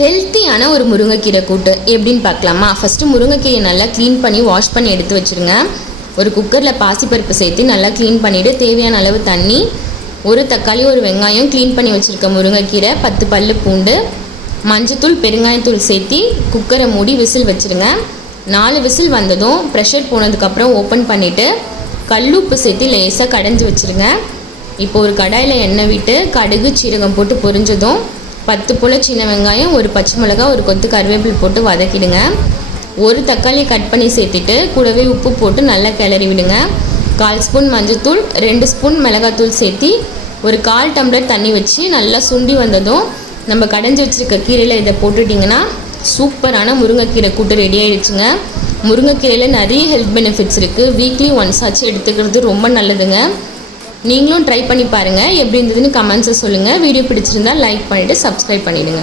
ஹெல்த்தியான ஒரு முருங்கைக்கீரை கூட்டு எப்படின்னு பார்க்கலாமா? ஃபஸ்ட்டு முருங்கைக்கீரை நல்லா க்ளீன் பண்ணி வாஷ் பண்ணி எடுத்து வச்சுருங்க. ஒரு குக்கரில் பாசிப்பருப்பு சேர்த்து நல்லா க்ளீன் பண்ணிவிட்டு தேவையான அளவு தண்ணி, ஒரு தக்காளி, ஒரு வெங்காயம், க்ளீன் பண்ணி வச்சுருக்க முருங்கைக்கீரை, 10 பல்லு பூண்டு, மஞ்சத்தூள், பெருங்காயத்தூள் சேர்த்து குக்கரை மூடி விசில் வச்சுருங்க. 4 விசில் வந்ததும் ப்ரெஷர் போனதுக்கப்புறம் ஓப்பன் பண்ணிவிட்டு கல்லுப்பு சேர்த்து லேசாக கடைஞ்சி வச்சுருங்க. இப்போ ஒரு கடாயில் எண்ணெய் விட்டு கடுகு சீரகம் போட்டு பொரிஞ்சதும் 10 போல் சின்ன வெங்காயம், ஒரு பச்சை மிளகா, ஒரு கொத்து கருவேப்பில் போட்டு வதக்கிடுங்க. ஒரு தக்காளி கட் பண்ணி சேர்த்துட்டு கூடவே உப்பு போட்டு நல்லா கிளறி விடுங்க. 1/4 ஸ்பூன் மஞ்சத்தூள், 2 ஸ்பூன் மிளகாத்தூள் சேர்த்து ஒரு 1/4 டம்ளர் தண்ணி வச்சு நல்லா சுண்டி வந்ததும் நம்ம கடைஞ்சி வச்சுருக்க கீரையில் இதை போட்டுட்டிங்கன்னா சூப்பரான முருங்கைக்கீரை கூட்டு ரெடி ஆகிடுச்சுங்க. முருங்கைக்கீரையில் நிறைய ஹெல்த் பெனிஃபிட்ஸ் இருக்குது. வீக்லி ஒன்ஸ் ஆச்சு எடுத்துக்கிறது ரொம்ப நல்லதுங்க. நீங்களும் ட்ரை பண்ணி பாருங்கள். எப்படி இருந்ததுன்னு கமெண்ட்ஸை சொல்லுங்கள். வீடியோ பிடிச்சிருந்தால் லைக் பண்ணிவிட்டு சப்ஸ்கிரைப் பண்ணிவிடுங்க.